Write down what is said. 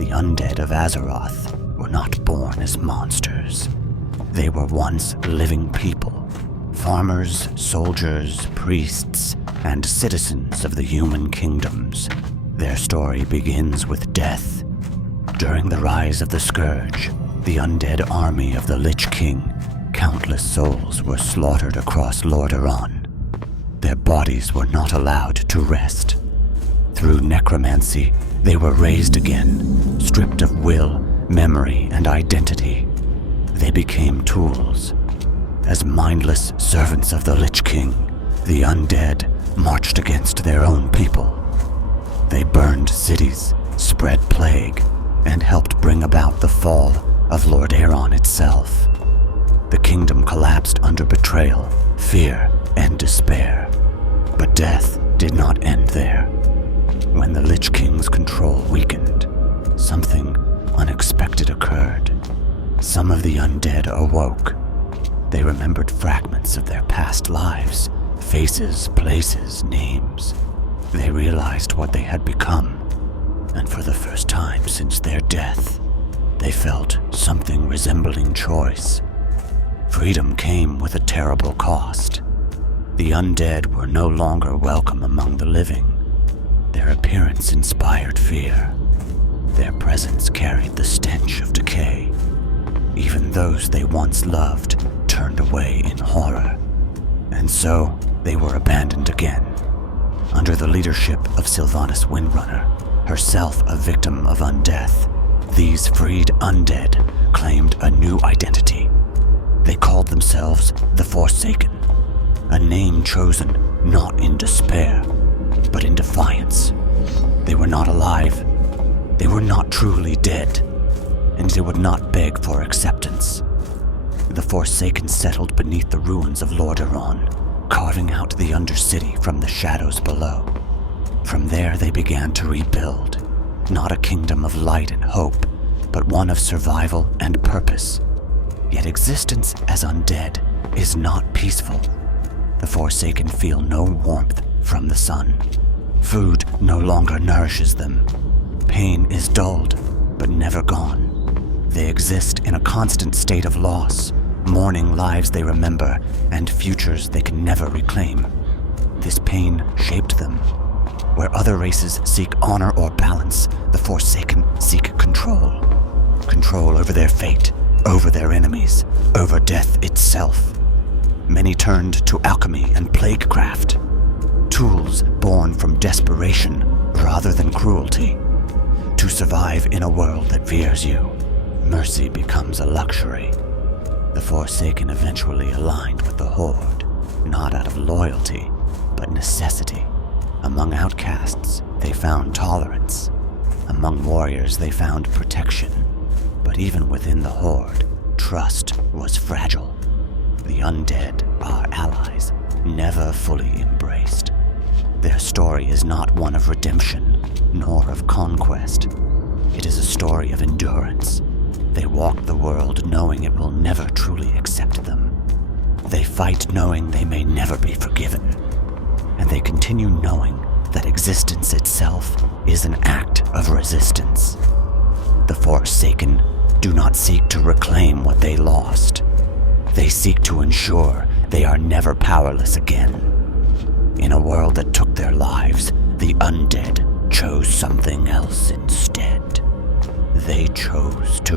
The undead of Azeroth were not born as monsters. They were once living people, farmers, soldiers, priests, and citizens of the human kingdoms. Their story begins with death. During the rise of the Scourge, the undead army of the Lich King, countless souls were slaughtered across Lordaeron. Their bodies were not allowed to rest. Through necromancy, they were raised again, stripped of will, memory, and identity. They became tools. As mindless servants of the Lich King, the undead marched against their own people. They burned cities, spread plague, and helped bring about the fall of Lordaeron itself. The kingdom collapsed under betrayal, fear, and despair. But death did not end there. When the Lich King's control weakened, something unexpected occurred. Some of the undead awoke. They remembered fragments of their past lives, faces, places, names. They realized what they had become, and for the first time since their death, they felt something resembling choice. Freedom came with a terrible cost. The undead were no longer welcome among the living. Their appearance inspired fear. Their presence carried the stench of decay. Even those they once loved turned away in horror. And so, they were abandoned again. Under the leadership of Sylvanas Windrunner, herself a victim of undeath, these freed undead claimed a new identity. They called themselves the Forsaken, a name chosen not in despair, but in defiance. They were not alive. They were not truly dead, and they would not beg for acceptance. The Forsaken settled beneath the ruins of Lordaeron, carving out the Undercity from the shadows below. From there they began to rebuild, not a kingdom of light and hope, but one of survival and purpose. Yet existence as undead is not peaceful. The Forsaken feel no warmth from the sun. Food no longer nourishes them. Pain is dulled, but never gone. They exist in a constant state of loss, mourning lives they remember and futures they can never reclaim. This pain shaped them. Where other races seek honor or balance, the Forsaken seek control. Control over their fate, over their enemies, over death itself. Many turned to alchemy and plaguecraft, tools born from desperation rather than cruelty. To survive in a world that fears you, mercy becomes a luxury. The Forsaken eventually aligned with the Horde, not out of loyalty, but necessity. Among outcasts, they found tolerance. Among warriors, they found protection. But even within the Horde, trust was fragile. The undead, our allies, never fully embraced. Their story is not one of redemption, nor of conquest. It is a story of endurance. They walk the world knowing it will never truly accept them. They fight knowing they may never be forgiven. And they continue knowing that existence itself is an act of resistance. The Forsaken do not seek to reclaim what they lost. They seek to ensure they are never powerless again. In a world that took their lives, the undead chose something else instead. They chose to